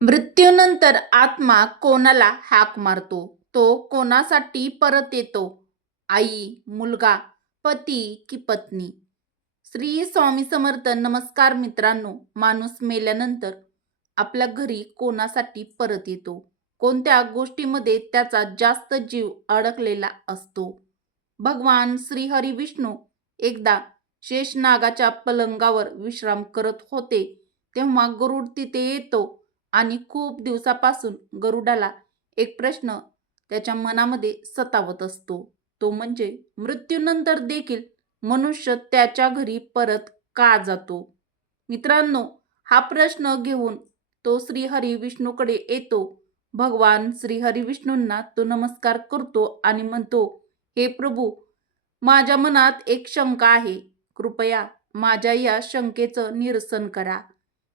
मृत्यूनंतर आत्मा कोणाला हाक मारतो? तो कोणासाठी परत येतो? आई, मुलगा, पती की पत्नी? श्री स्वामी समर्थ. नमस्कार मित्रांनो. माणूस मेल्यानंतर आपल्या घरी कोणासाठी परत येतो? कोणत्या गोष्टीमध्ये त्याचा जास्त जीव अडकलेला असतो? भगवान श्री हरी विष्णू एकदा शेषनागाच्या पलंगावर विश्राम करत होते, तेव्हा गरुड तिथे येतो आणि खूप दिवसापासून गरुडाला एक प्रश्न त्याच्या मनामध्ये सतावत असतो. तो म्हणजे मृत्यूनंतर देखील मनुष्य त्याच्या घरी परत का जातो? मित्रांनो, हा प्रश्न घेऊन तो श्रीहरी विष्णूकडे येतो. भगवान श्रीहरी विष्णूंना तो नमस्कार करतो आणि म्हणतो, हे प्रभू, माझ्या मनात एक शंका आहे. कृपया माझ्या या शंकेचं निरसन करा.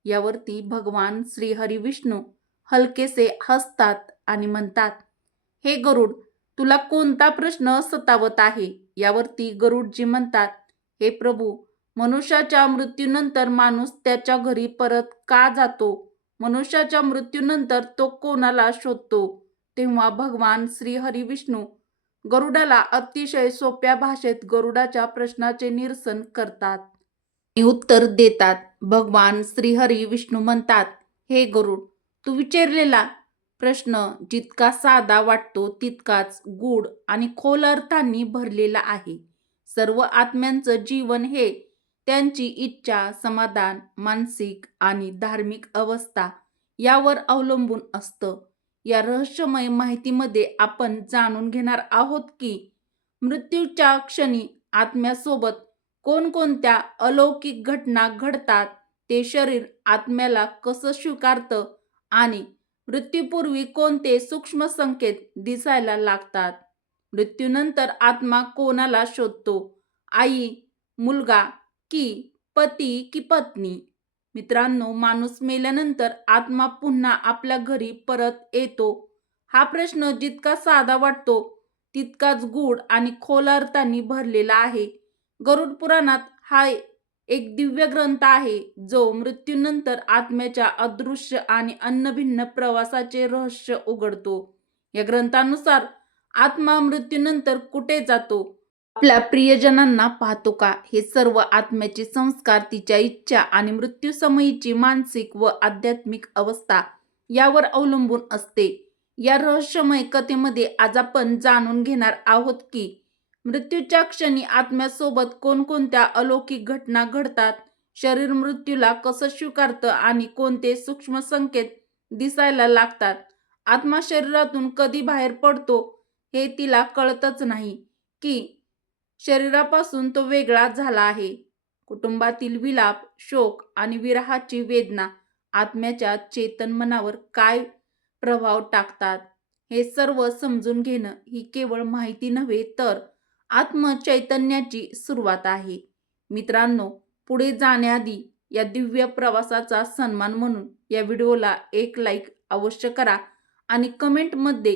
यावरती भगवान श्रीहरी विष्णू हलकेसे हसतात आणि म्हणतात, हे गरुड, तुला कोणता प्रश्न सतावत आहे? यावरती गरुडजी म्हणतात, हे प्रभू, मनुष्याच्या मृत्यूनंतर माणूस त्याच्या घरी परत का जातो? मनुष्याच्या मृत्यूनंतर तो कोणाला शोधतो? तेव्हा भगवान श्रीहरी विष्णू गरुडाला अतिशय सोप्या भाषेत गरुडाच्या प्रश्नाचे निरसन करतात आणि उत्तर देतात. भगवान श्रीहरी विष्णू म्हणतात, हे गरुड, तू विचारलेला प्रश्न जितका साधा वाटतो तितकाच गूढ आणि खोल अर्थांनी भरलेला आहे. सर्व आत्म्यांचं जीवन हे त्यांची इच्छा, समाधान, मानसिक आणि धार्मिक अवस्था यावर अवलंबून असतं. या रहस्यमय माहितीमध्ये आपण जाणून घेणार आहोत की मृत्यूच्या क्षणी आत्म्यासोबत कोणकोणत्या अलौकिक घटना घडतात, ते शरीर आत्म्याला कसं स्वीकारतं आणि मृत्यूपूर्वी कोणते सूक्ष्म संकेत दिसायला लागतात. मृत्यूनंतर आत्मा कोणाला शोधतो? आई, मुलगा की पती की पत्नी? मित्रांनो, माणूस मेल्यानंतर आत्मा पुन्हा आपल्या घरी परत येतो. हा प्रश्न जितका साधा वाटतो तितकाच गूढ आणि खोल अर्थांनी भरलेला आहे. गरुड पुराणात हा एक दिव्य ग्रंथ आहे, जो मृत्यूनंतर आत्म्याच्या अदृश्य आणि अन्नभिन्न प्रवासाचे रहस्य उघडतो. या ग्रंथानुसार आत्मा मृत्यूनंतर कुठे जातो? आपल्या प्रियजनांना पाहतो का? हे सर्व आत्म्याचे संस्कार, तिच्या इच्छा आणि मृत्यूसमयीची मानसिक व आध्यात्मिक अवस्था यावर अवलंबून असते. या रहस्यमय कथेमध्ये आज आपण जाणून घेणार आहोत की मृत्यूच्या क्षणी आत्म्यासोबत कोणकोणत्या अलौकिक घटना घडतात, शरीर मृत्यूला कसं स्वीकारतं आणि कोणते सूक्ष्म संकेत दिसायला लागतात. आत्मा शरीरातून कधी बाहेर पडतो हे तिला कळतच नाही की शरीरापासून तो वेगळा झाला आहे. कुटुंबातील विलाप, शोक आणि विरहाची वेदना आत्म्याच्या चेतन मनावर काय प्रभाव टाकतात, हे सर्व समजून घेणं ही केवळ माहिती नव्हे तर आत्मचैतन्याची सुरुवात आहे. मित्रांनो, पुढे जाण्याआधी या दिव्य प्रवासाचा सन्मान म्हणून या व्हिडिओला एक लाईक अवश्य करा आणि कमेंटमध्ये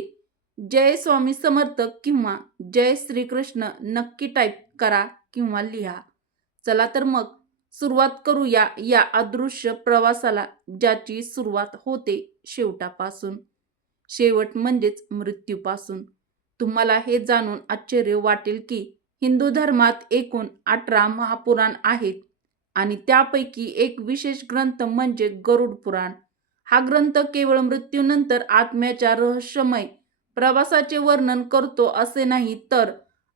जय स्वामी समर्थ किंवा जय श्रीकृष्ण नक्की टाईप करा किंवा लिहा. चला तर मग सुरुवात करूया या अदृश्य प्रवासाला, ज्याची सुरुवात होते शेवटापासून. शेवट म्हणजेच मृत्यूपासून. तुम्हाला हे जाणून आश्चर्य वाटेल की हिंदू धर्मात एकूण 18 महापुराण आहेत आणि त्यापैकी एक विशेष ग्रंथ म्हणजे गरुड पुराण. हा ग्रंथ केवळ मृत्यूनंतर आत्म्याच्या रहस्यमय प्रवासाचे वर्णन करतो असे नाही, तर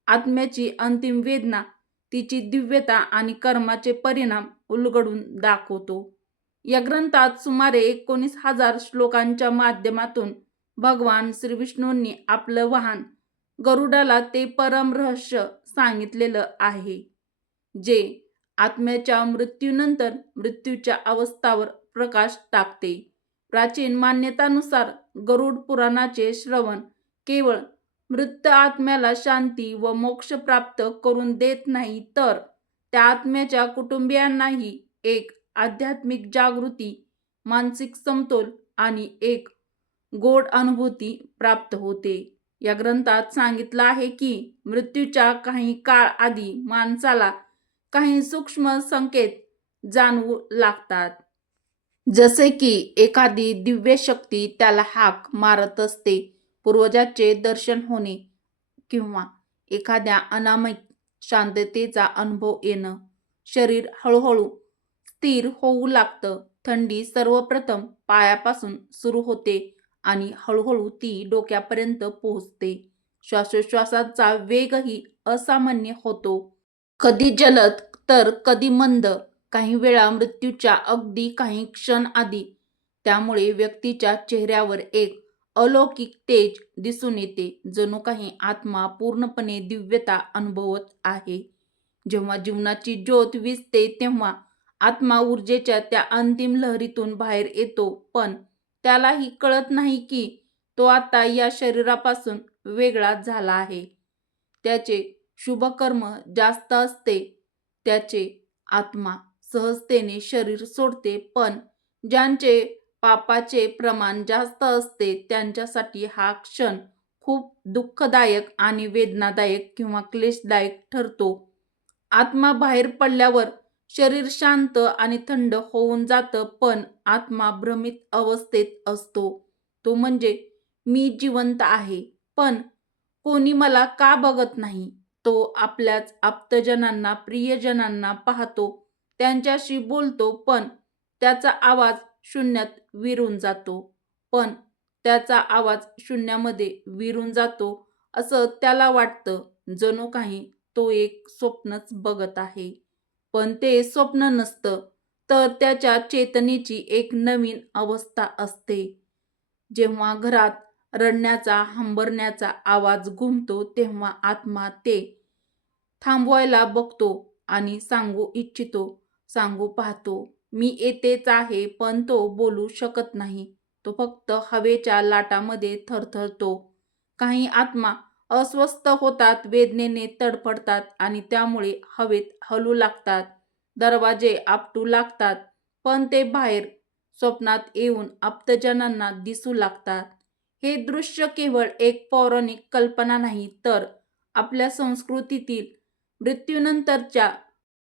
आत्म्याची अंतिम वेदना, तिची दिव्यता आणि कर्माचे परिणाम उलगडून दाखवतो. या ग्रंथात सुमारे 19,000 श्लोकांच्या माध्यमातून भगवान श्रीविष्णूंनी आपलं वाहन गरुडाला ते परम रहस्य सांगितलेलं आहे, जे आत्म्याच्या मृत्यूनंतर मृत्यूच्या अवस्थावर प्रकाश टाकते. प्राचीन मान्यतानुसार गरुड पुराणाचे श्रवण केवळ मृत आत्म्याला शांती व मोक्ष प्राप्त करून देत नाही, तर त्या आत्म्याच्या कुटुंबियांनाही एक आध्यात्मिक जागृती, मानसिक समतोल आणि एक गोड अनुभूती प्राप्त होते. या ग्रंथात सांगितलं आहे की मृत्यूच्या काही काळ आधी माणसाला काही सूक्ष्म संकेत जाणवू लागतात. जसे की एखादी दिव्य शक्ती त्याला हाक मारत असते, पूर्वजाचे दर्शन होणे किंवा एखाद्या अनामिक शांततेचा अनुभव येणं. शरीर हळूहळू स्थिर होऊ लागतं. थंडी सर्वप्रथम पायापासून सुरू होते आणि हळूहळू ती डोक्यापर्यंत पोहोचते. श्वासोच्छवासाचा वेगही असामान्य होतो. कधी जलद तर कधी मंद. काही वेळा मृत्यूच्या अगदी काही क्षण आधी. त्यामुळे व्यक्तीच्या चेहऱ्यावर एक अलौकिक तेज दिसून येते, जणू काही आत्मा पूर्णपणे दिव्यता अनुभवत आहे. जेव्हा जीवनाची ज्योत विझते तेव्हा आत्मा ऊर्जेच्या त्या अंतिम लहरीतून बाहेर येतो, पण त्यालाही कळत नाही की तो आता या शरीरापासून वेगळा झाला आहे. त्याचे शुभकर्म जास्त असते, त्याचे आत्मा सहजतेने शरीर सोडते, पण ज्यांचे पापाचे प्रमाण जास्त असते त्यांच्यासाठी हा क्षण खूप दुःखदायक आणि वेदनादायक किंवा क्लेशदायक ठरतो. आत्मा बाहेर पडल्यावर शरीर शांत आणि थंड होऊन जातं, पण आत्मा भ्रमित अवस्थेत असतो. तो म्हणजे मी जिवंत आहे, पण कोणी मला का बघत नाही? तो आपल्याच आप्तजनांना, प्रियजनांना पाहतो, त्यांच्याशी बोलतो, पण त्याचा आवाज शून्यात विरून जातो. पण त्याचा आवाज शून्यामध्ये विरून जातो असं त्याला वाटतं, जणू काही तो एक स्वप्नच बघत आहे. पण ते स्वप्न नसतं, तर त्याच्या चेतनेची एक नवीन अवस्था असते. जेव्हा घरात रडण्याचा, हंबरण्याचा आवाज घुमतो, तेव्हा आत्मा ते थांबवायला बघतो आणि सांगू इच्छितो, सांगू पाहतो, "मी येथेच आहे," पण तो बोलू शकत नाही. तो फक्त हवेच्या लाटांमध्ये थरथरतो. काही आत्मा अस्वस्थ होतात, वेदनेने तडफडतात आणि त्यामुळे हवेत हलू लागतात, दरवाजे आपटू लागतात, पण ते बाहेर स्वप्नात येऊन आप्तजनांना दिसू लागतात. हे दृश्य केवळ एक पौराणिक कल्पना नाही, तर आपल्या संस्कृतीतील मृत्यूनंतरच्या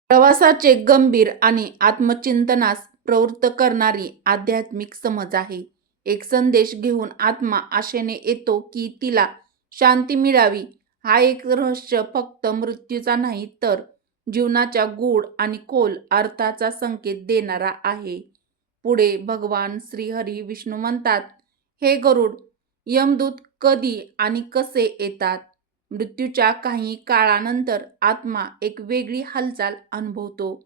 प्रवासाचे गंभीर आणि आत्मचिंतनास प्रवृत्त करणारी आध्यात्मिक समज आहे. एक संदेश घेऊन आत्मा आशेने येतो की तिला शांती मिळावी. हा एक रहस्य फक्त मृत्यूचा नाही, तर जीवनाच्या गूढ आणि खोल अर्थाचा संकेत देणारा आहे. पुढे भगवान श्रीहरी विष्णू म्हणतात, "हे गरुड, यमदूत कधी आणि कसे येतात?" मृत्यूच्या काही काळानंतर आत्मा एक वेगळी हालचाल अनुभवतो.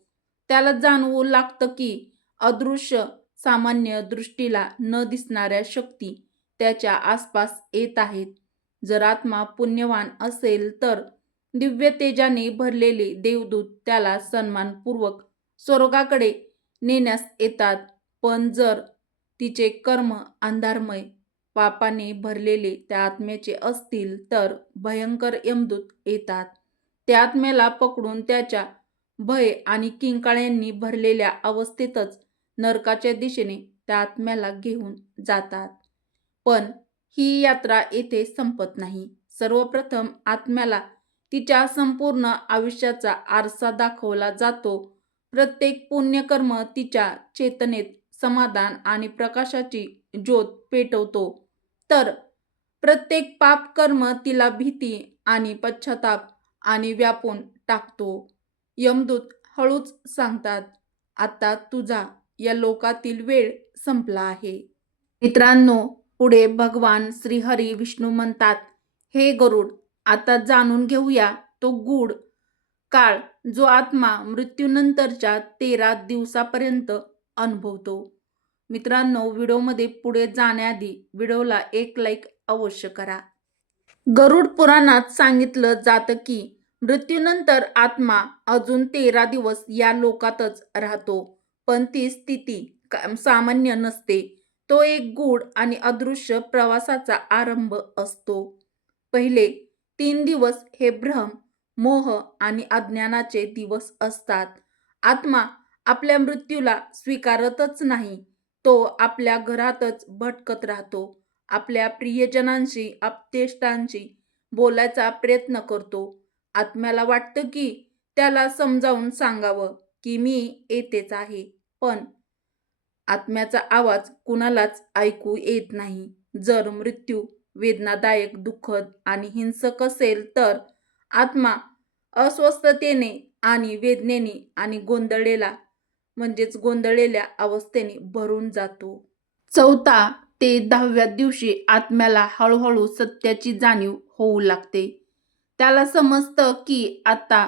त्याला जाणवू लागतं की अदृश्य, सामान्य दृष्टीला न दिसणाऱ्या शक्ती त्याच्या आसपास येत आहेत. जर आत्मा पुण्यवान असेल तर दिव्य तेजाने भरलेले देवदूत त्याला सन्मानपूर्वक स्वर्गाकडे नेण्यास येतात. पण जर तिचे कर्म अंधारमय, पापाने भरलेले त्या आत्म्याचे असतील, तर भयंकर यमदूत येतात. त्या आत्म्याला पकडून त्याच्या भय आणि किंकाळ्यांनी भरलेल्या अवस्थेतच नरकाच्या दिशेने त्या आत्म्याला घेऊन जातात. पण ही यात्रा येथे संपत नाही. सर्वप्रथम आत्म्याला तिच्या संपूर्ण आयुष्याचा आरसा दाखवला जातो. प्रत्येक पुण्यकर्म तिच्या चेतनेत समाधान आणि प्रकाशाची ज्योत पेटवतो, तर प्रत्येक पापकर्म तिला भीती आणि पश्चाताप आणि व्यापून टाकतो. यमदूत हळूच सांगतात, "आता तुझा या लोकातील वेळ संपला आहे." मित्रांनो, पुढे भगवान श्रीहरी विष्णू म्हणतात, "हे गरुड, आता जाणून घेऊया तो गूढ काळ जो आत्मा मृत्यूनंतरच्या 13 दिवसापर्यंत अनुभवतो." मित्रांनो, व्हिडिओमध्ये पुढे जाण्याआधी व्हिडिओला एक लाईक अवश्य करा. गरुड पुराणात सांगितलं जातं की मृत्यूनंतर आत्मा अजून 13 दिवस या लोकातच राहतो. पण ती स्थिती सामान्य नसते. तो एक गूढ आणि अदृश्य प्रवासाचा आरंभ असतो. पहिले 3 दिवस हे भ्रम, मोह आणि अज्ञानाचे दिवस असतात. आत्मा आपल्या मृत्यूला स्वीकारतच नाही. तो आपल्या घरातच भटकत राहतो. आपल्या प्रियजनांशी, आप्तेष्टांशी बोलायचा प्रयत्न करतो. आत्म्याला वाटतं की त्याला समजावून सांगावं की मी येथेच आहे, पण आत्म्याचा आवाज कुणालाच ऐकू येत नाही. जर मृत्यू वेदनादायक, दुःखद आणि हिंसक असेल तर आत्मा अस्वस्थतेने आणि वेदनेने आणि गोंधळलेल्या अवस्थेने भरून जातो. 4था ते 10व्या दिवशी आत्म्याला हळूहळू सत्याची जाणीव होऊ लागते. त्याला समजतं की आता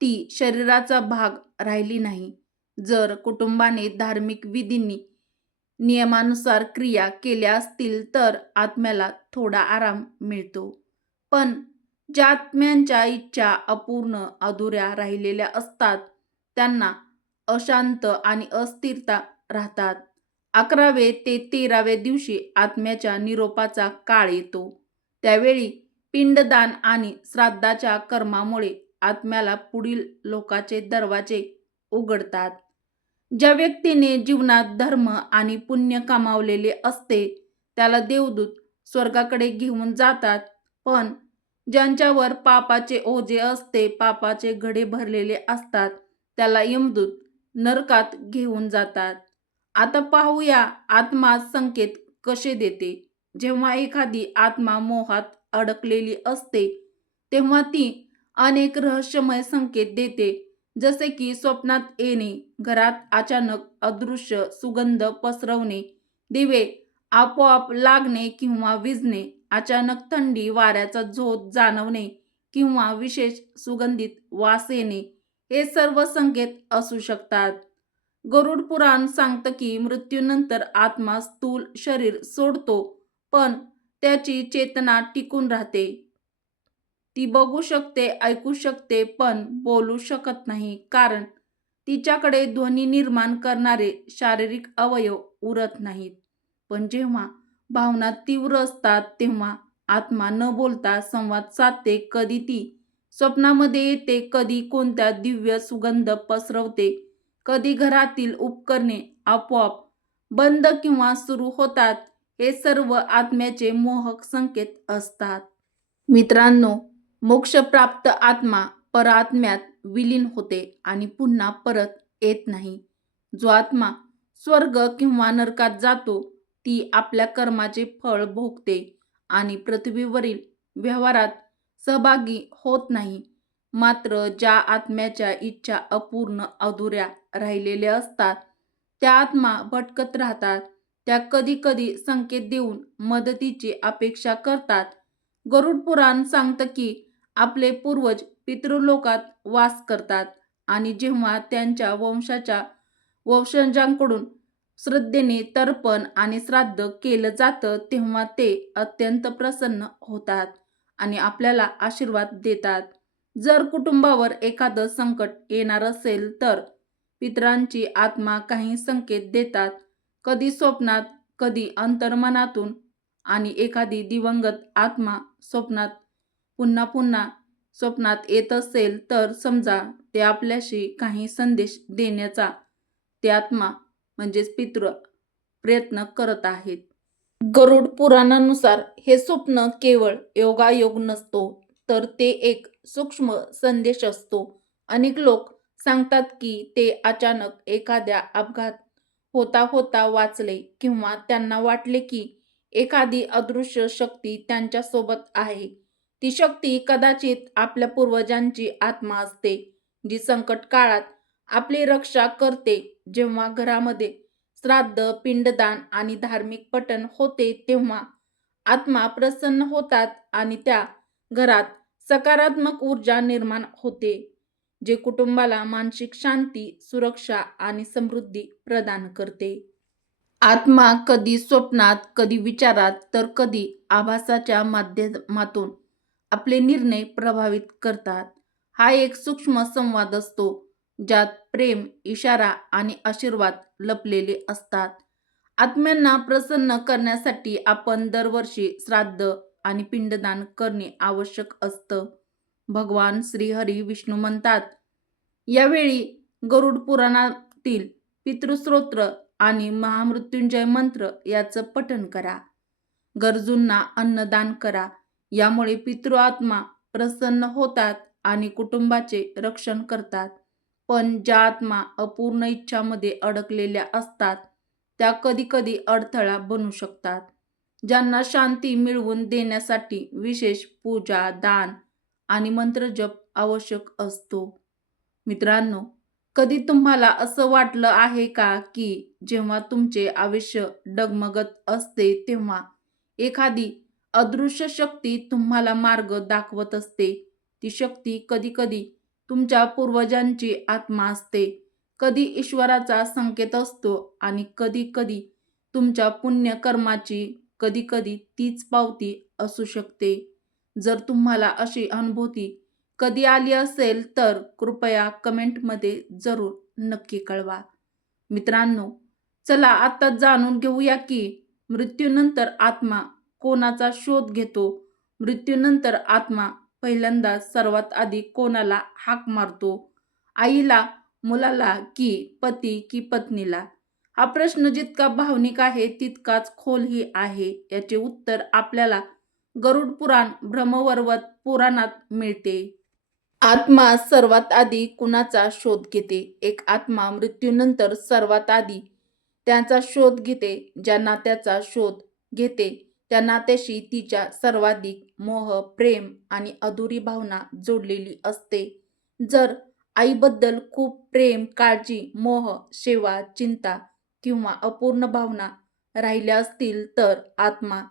ती शरीराचा भाग राहिली नाही. जर कुटुंबाने धार्मिक विधींनी नियमानुसार क्रिया केल्या असतील तर आत्म्याला थोडा आराम मिळतो. पण ज्या आत्म्यांच्या इच्छा अपूर्ण, अधुऱ्या राहिलेल्या असतात त्यांना अशांत आणि अस्थिरता राहतात. 11वे ते 13व्या दिवशी आत्म्याच्या निरोपाचा काळ येतो. त्यावेळी पिंडदान आणि श्राद्धाच्या कर्मामुळे आत्म्याला पुढील लोकाचे दरवाजे उघडतात. ज्या व्यक्तीने जीवनात धर्म आणि पुण्य कमावलेले असते त्याला देवदूत स्वर्गाकडे घेऊन जातात. पण ज्यांच्यावर पापाचे ओझे असते, पापाचे घडे भरलेले असतात त्याला यमदूत नरकात घेऊन जातात. आता पाहूया आत्मा संकेत कसे देते. जेव्हा एखादी आत्मा मोहात अडकलेली असते तेव्हा ती अनेक रहस्यमय संकेत देते. जसे की स्वप्नात येणे, घरात अचानक अदृश्य सुगंध पसरवणे, दिवे आपोआप लागणे किंवा विझणे, अचानक थंडी वाऱ्याचा झोत जाणवणे किंवा विशेष सुगंधित वास येणे, हे सर्व संकेत असू शकतात. गरुड पुराण सांगतं की मृत्यूनंतर आत्मा स्थूल शरीर सोडतो पण त्याची चेतना टिकून राहते. ती बघू शकते, ऐकू शकते पण बोलू शकत नाही, कारण तिच्याकडे ध्वनी निर्माण करणारे शारीरिक अवयव उरत नाहीत. पण जेव्हा भावना तीव्र असतात तेव्हा आत्मा न बोलता संवाद साधते. कधी ती स्वप्नामध्ये येते, कधी कोणत्या दिव्य सुगंध पसरवते, कधी घरातील उपकरणे आपोआप बंद किंवा सुरू होतात. हे सर्व आत्म्याचे मोहक संकेत असतात. मित्रांनो, मोक्षप्राप्त आत्मा परआत्म्यात विलीन होते आणि पुन्हा परत येत नाही. जो आत्मा स्वर्ग किंवा नरकात जातो ती आपल्या कर्माचे फळ भोगते आणि पृथ्वीवरील व्यवहारात सहभागी होत नाही. मात्र ज्या आत्म्याच्या इच्छा अपूर्ण, अधुऱ्या राहिलेल्या असतात त्या आत्मा भटकत राहतात. त्या कधी कधी संकेत देऊन मदतीची अपेक्षा करतात. गरुड पुराण सांगतं की आपले पूर्वज पितृलोकात वास करतात आणि जेव्हा त्यांच्या वंशजांकडून श्रद्धेने तर्पण आणि श्राद्ध केलं जातं तेव्हा ते अत्यंत प्रसन्न होतात आणि आपल्याला आशीर्वाद देतात. जर कुटुंबावर एखादं संकट येणार असेल तर पितरांची आत्मा काही संकेत देतात, कधी स्वप्नात, कधी अंतर्मनातून. आणि एखादी दिवंगत आत्मा स्वप्नात पुन्हा पुन्हा स्वप्नात येत असेल तर समजा ते आपल्याशी काही संदेश देण्याचा ते आत्मा पितृ प्रयत्न करत आहेत. गरुड पुराणानुसार हे स्वप्न केवळ योगायोग नसतो तर ते एक सूक्ष्म संदेश असतो. अनेक लोक सांगतात की ते अचानक एखाद्या अपघात होता होता वाचले किंवा त्यांना वाटले की एखादी अदृश्य शक्ती त्यांच्या सोबत आहे. ती शक्ती कदाचित आपल्या पूर्वजांची आत्मा असते जी संकट काळात आपली रक्षा करते. जेव्हा घरामध्ये श्राद्ध, पिंडदान आणि धार्मिक पठण होते तेव्हा आत्मा प्रसन्न होतात आणि त्या घरात सकारात्मक ऊर्जा निर्माण होते, जे कुटुंबाला मानसिक शांती, सुरक्षा आणि समृद्धी प्रदान करते. आत्मा कधी स्वप्नात, कधी विचारात तर कधी आभासाच्या माध्यमातून आपले निर्णय प्रभावित करतात. हा एक सूक्ष्म संवाद असतो ज्यात प्रेम, इशारा आणि आशीर्वाद लपलेले असतात. आत्म्यांना प्रसन्न करण्यासाठी आपण दरवर्षी श्राद्ध आणि पिंडदान करणे आवश्यक असतं. भगवान श्रीहरी विष्णू म्हणतात, यावेळी गरुड पुराणातील पितृस्तोत्र आणि महामृत्युंजय मंत्र याचं पठण करा. गरजूंना अन्नदान करा. यामुळे पितृ आत्मा प्रसन्न होतात आणि कुटुंबाचे रक्षण करतात. पण ज्या आत्मा अपूर्ण इच्छामध्ये अडकलेल्या असतात त्या कधीकधी अडथळा बनू शकतात. ज्यांना शांती मिळवून देण्यासाठी विशेष पूजा, दान आणि मंत्रजप आवश्यक असतो. मित्रांनो, कधी तुम्हाला असं वाटलं आहे का की जेव्हा तुमचे आयुष्य डगमगत असते तेव्हा एखादी अदृश्य शक्ती तुम्हाला मार्ग दाखवत असते? ती शक्ती कधी-कधी तुमच्या पूर्वजांची आत्मा असते, कधी ईश्वराचा संकेत असतो आणि कधी-कधी तुमच्या पुण्यकर्माची कधी-कधी तीच पावती असू शकते. जर तुम्हाला अशी अनुभूती कधी आली असेल तर कृपया कमेंटमध्ये जरूर नक्की कळवा. मित्रांनो, चला आता जाणून घेऊया की मृत्यूनंतर आत्मा कोणाचा शोध घेतो. मृत्यूनंतर आत्मा पहिल्यांदा सर्वात आधी कोणाला हाक मारतो? आईला, मुलाला की पती की पत्नीला? हा प्रश्न जितका भावनिक आहे तितकाच खोलही आहे. याचे उत्तर आपल्याला गरुड पुराण ब्रह्मवैवर्त पुराणात मिळते. आत्मा सर्वात आधी कुणाचा शोध घेते? एक आत्मा मृत्यूनंतर सर्वात आधी त्याचा शोध घेते. ज्या नात्याचा शोध घेते त्या नात्याशी तिच्या सर्वाधिक मोह, प्रेम आणि अधुरी भावना जोडलेली असते. जर आईबद्दल खूप प्रेम, काळजी, मोह, सेवा, चिंता किंवा अपूर्ण भावना राहिल्या असतील तर आत्मा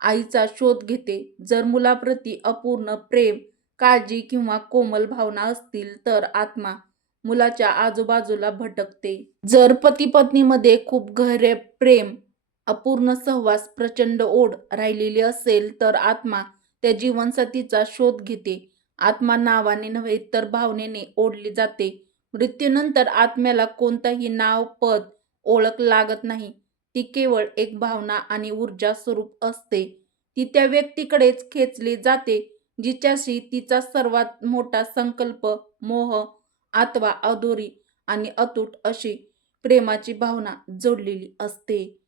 आईचा शोध घेते. जर मुलाप्रती अपूर्ण प्रेम, काळजी किंवा कोमल भावना असतील तर आत्मा मुलाच्या आजूबाजूला भटकते. जर पती-पत्नीमध्ये खूप गहरे प्रेम, अपूर्ण सहवास, प्रचंड ओढ राहिलेली असेल तर आत्मा त्या जीवनसाथीचा शोध घेते. आत्मा नावाने नव्हे तर भावनेने ओढली जाते. मृत्यूनंतर आत्म्याला कोणतंही नाव, पद, ओळख लागत नाही. ती केवळ एक भावना आणि ऊर्जा स्वरूप असते. ती त्या व्यक्तीकडेच खेचली जाते जिच्याशी तिचा सर्वात मोठा संकल्प, मोह अथवा अधुरी आणि अतूट अशी प्रेमाची भावना जोडलेली असते.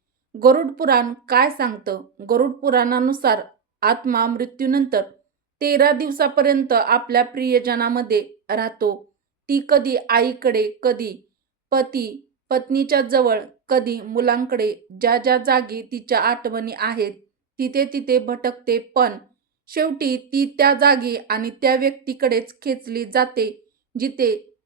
गरुड पुराण काय सांगतं? गरुड पुराणानुसार आत्मा मृत्यूनंतर 13 दिवसापर्यंत आपल्या प्रियजनामध्ये राहतो. ती कधी आईकडे, कधी पती पत्नीच्या जवळ, कधी मुलांकडे. ज्या ज्या जागी तिच्या आठवणी आहेत तिथे तिथे भटकते, पण शेवटी ती त्या जागी आणि त्या व्यक्तीकडेच खेचली जाते जिथे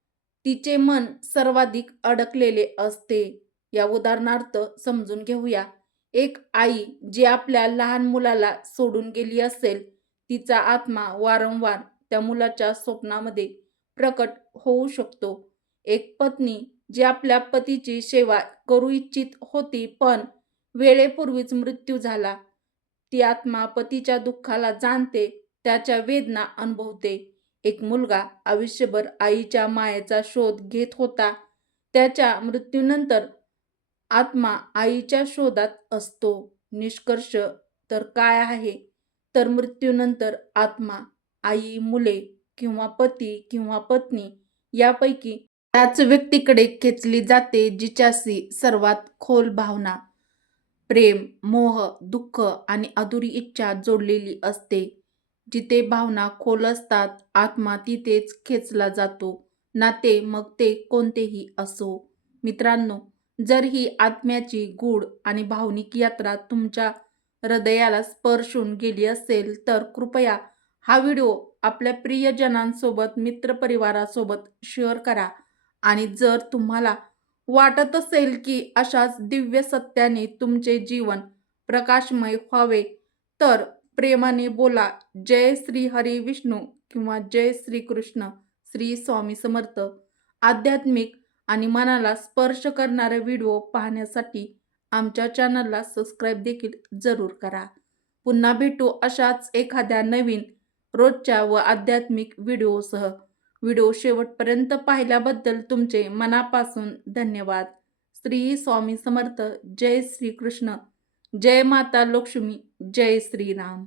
तिचे मन सर्वाधिक अडकलेले असते. या उदाहरणार्थ समजून घेऊया. एक आई जी आपल्या लहान मुलाला सोडून गेली असेल, तिचा आत्मा वारंवार त्या मुलाच्या स्वप्नामध्ये प्रकट होऊ शकतो. एक पत्नी जी आपल्या पतीची सेवा करू इच्छित होती पण वेळेपूर्वीच मृत्यू झाला. ती आत्मा पतीच्या दुःखाला जाणते, त्याच्या वेदना अनुभवते. एक मुलगा आयुष्यभर आईच्या मायेचा शोध घेत होता. त्याच्या मृत्यूनंतर आत्मा आईच्या शोधात असतो. निष्कर्ष तर काय आहे? तर मृत्यूनंतर आत्मा आई, मुले किंवा पती किंवा पत्नी यापैकी त्याच व्यक्तीकडे खेचली जाते जिच्याशी सर्वात खोल भावना, प्रेम, मोह, दुःख आणि अधुरी इच्छा जोडलेली असते. जिथे भावना खोल असतात आत्मा तिथेच खेचला जातो. नाते मग ते कोणतेही असो. मित्रांनो, जर ही आत्म्याची गूढ आणि भावनिक यात्रा तुमच्या हृदयाला स्पर्शून गेली असेल तर कृपया हा व्हिडिओ आपल्या प्रियजनांसोबत, मित्रपरिवारासोबत शेअर करा. आणि जर तुम्हाला वाटत असेल की अशाच दिव्य सत्याने तुमचे जीवन प्रकाशमय व्हावे तर प्रेमाने बोला जय श्री हरी विष्णू किंवा जय श्री कृष्ण. श्री स्वामी समर्थ. आध्यात्मिक आणि मनाला स्पर्श करणारे व्हिडिओ पाहण्यासाठी आमच्या चॅनलला सबस्क्राईब देखील जरूर करा. पुन्हा भेटू अशाच एखाद्या नवीन रोजच्या व आध्यात्मिक व्हिडिओसह. व्हिडिओ शेवटपर्यंत पाहिल्याबद्दल तुमचे मनापासून धन्यवाद. श्री स्वामी समर्थ. जय श्री कृष्ण. जय माता लक्ष्मी. जय श्रीराम.